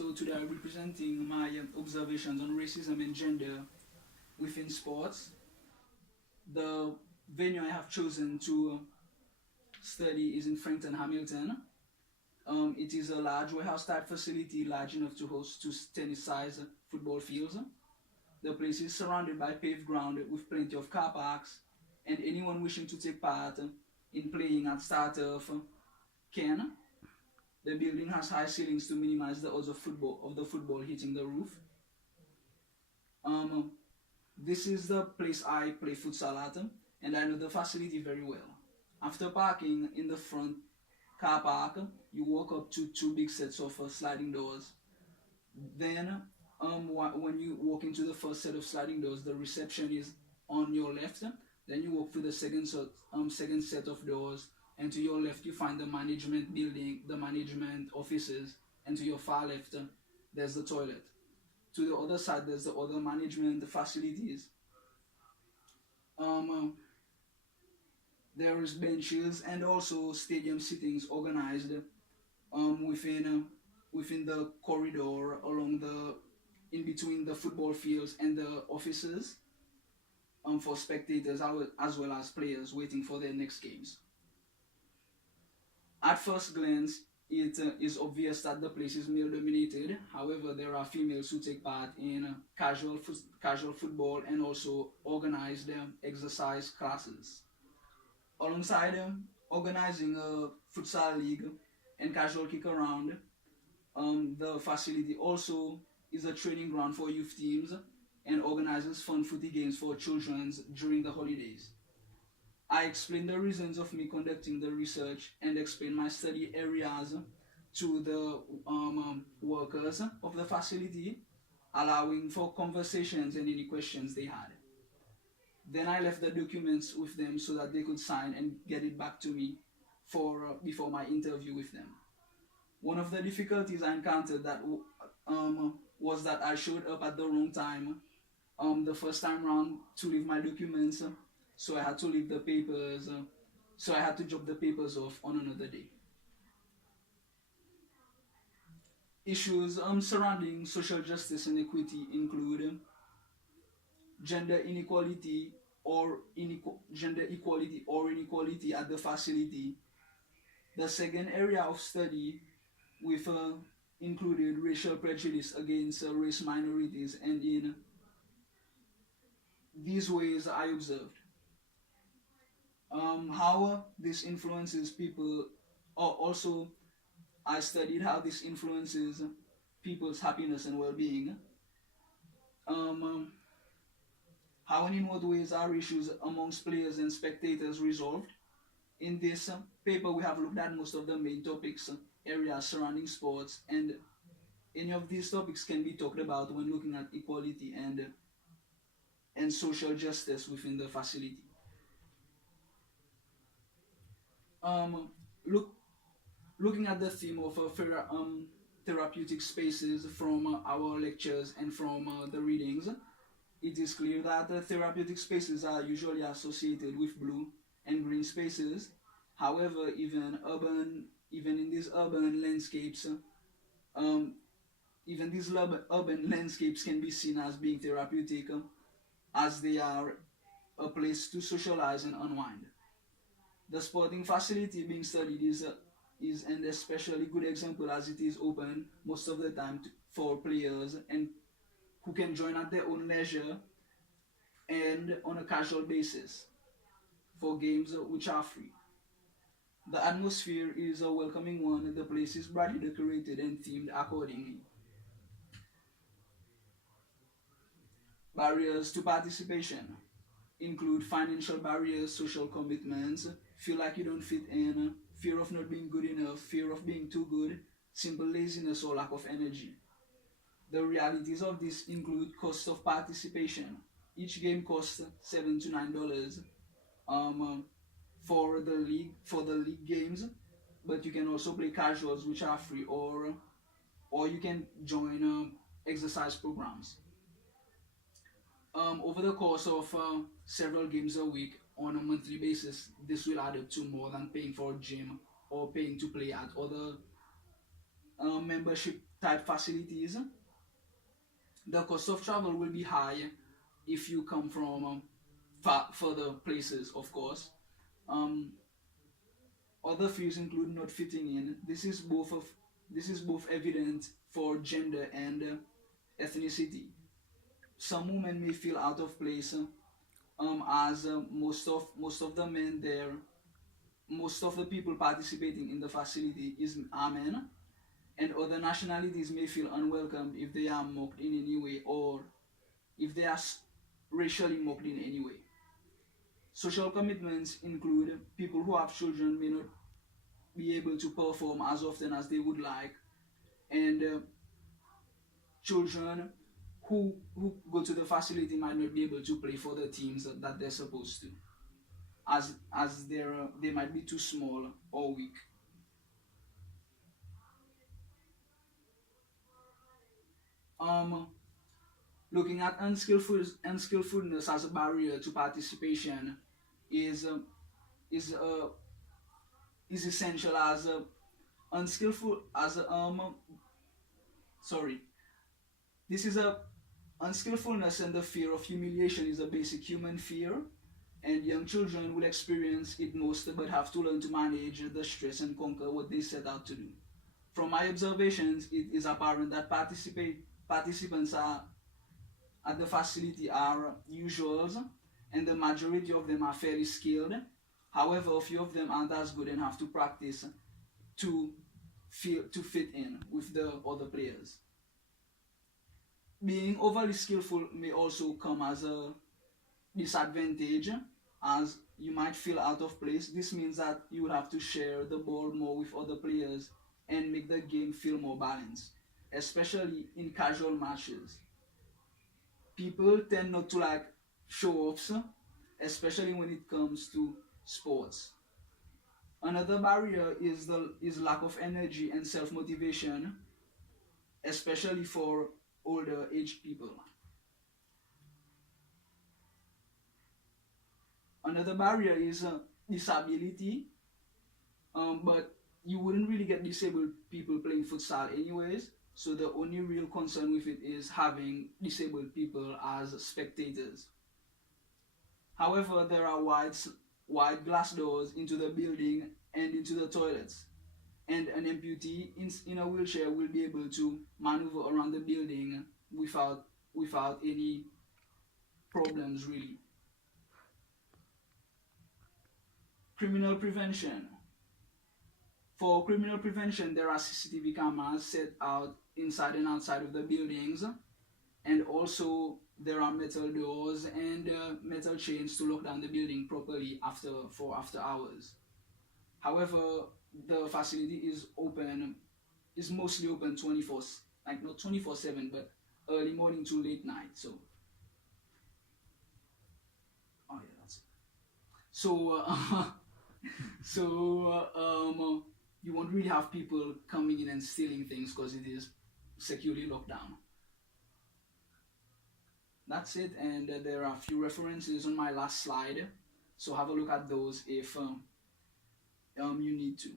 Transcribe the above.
So today I'll be presenting my observations on racism and gender within sports. The venue I have chosen to study is in Frankton, Hamilton. It is a large warehouse type facility large enough to host two tennis sized football fields. The place is surrounded by paved ground with plenty of car parks, and anyone wishing to take part in playing at start off can. The building has high ceilings to minimize the odds of the football hitting the roof. Um, this is the place I play futsal at, and I know the facility very well. After parking in the front car park, you walk up to two big sets of sliding doors. Then, when you walk into the first set of sliding doors, the reception is on your left. Then you walk through the second set of doors, and to your left you find the management building, the management offices, and to your far left there's the toilet. To the other side there's the other management facilities. There is benches and also stadium sittings organized within the corridor along the in between the football fields and the offices for spectators as well as players waiting for their next games. At first glance, it is obvious that the place is male dominated. However, there are females who take part in casual football and also organized exercise classes. Alongside organizing a futsal league and casual kick around, the facility also is a training ground for youth teams and organizes fun footy games for children during the holidays. I explain the reasons of me conducting the research and explain my study areas to the workers of the facility, allowing for conversations and any questions they had. Then I left the documents with them so that they could sign and get it back to me for before my interview with them. One of the difficulties I encountered was that I showed up at the wrong time the first time round to leave my documents, so I had to leave the papers, so I had to drop the papers off on another day. Issues surrounding social justice and equity include gender inequality gender equality or inequality at the facility. The second area of study with included racial prejudice against race minorities, and in these ways I observed how this influences people. Also, I studied how this influences people's happiness and well-being. How and in what ways are issues amongst players and spectators resolved? In this paper, we have looked at most of the main topics, areas surrounding sports, and any of these topics can be talked about when looking at equality and social justice within the facility. Looking at the theme of therapeutic spaces from our lectures and from the readings, it is clear that therapeutic spaces are usually associated with blue and green spaces. However, even in these urban landscapes, even these urban landscapes can be seen as being therapeutic, as they are a place to socialize and unwind. The sporting facility being studied is an especially good example, as it is open most of the time for players and who can join at their own leisure and on a casual basis for games which are free. The atmosphere is a welcoming one. The place is brightly decorated and themed accordingly. Barriers to participation include financial barriers, social commitments, feel like you don't fit in, fear of not being good enough, fear of being too good, simple laziness or lack of energy. The realities of this include cost of participation. Each game costs $7 to $9 for the league games, but you can also play casuals which are free, or you can join exercise programs. Over the course of several games a week on a monthly basis, this will add up to more than paying for a gym or paying to play at other membership type facilities, the cost of travel will be high if you come from further places, of course. Um, Other fears include not fitting in. This is both evident for gender and ethnicity. Some women may feel out of place, as most of the men there, most of the people participating in the facility are men, and other nationalities may feel unwelcome if they are mocked in any way, or if they are racially mocked in any way. Social commitments include people who have children may not be able to perform as often as they would like, and children who go to the facility might not be able to play for the teams that they're supposed to, as they might be too small or weak. Um, Looking at unskillfulness as a barrier to participation is is uh, is essential as unskillful as sorry this is a unskillfulness, and the fear of humiliation is a basic human fear, and young children will experience it most but have to learn to manage the stress and conquer what they set out to do. From my observations, it is apparent that participants are at the facility are usuals, and the majority of them are fairly skilled. However, a few of them aren't as good and have to practice to to fit in with the other players. Being overly skillful may also come as a disadvantage, as you might feel out of place. This means that you would have to share the ball more with other players and make the game feel more balanced, especially in casual matches. People tend not to like show offs, especially when it comes to sports. Another barrier is lack of energy and self motivation, especially for older aged people. Another barrier is disability, but you wouldn't really get disabled people playing futsal anyways. So the only real concern with it is having disabled people as spectators. However, there are wide glass doors into the building and into the toilets, and an amputee in a wheelchair will be able to maneuver around the building without any problems really. Criminal prevention. For criminal prevention, there are CCTV cameras set out inside and outside of the buildings, and also there are metal doors and metal chains to lock down the building properly after hours. However, the facility is mostly open 24, like not 24/7, but early morning to late night. So, oh yeah, that's it. So, so you won't really have people coming in and stealing things because it is securely locked down. That's it, and there are a few references on my last slide, so have a look at those if you need to.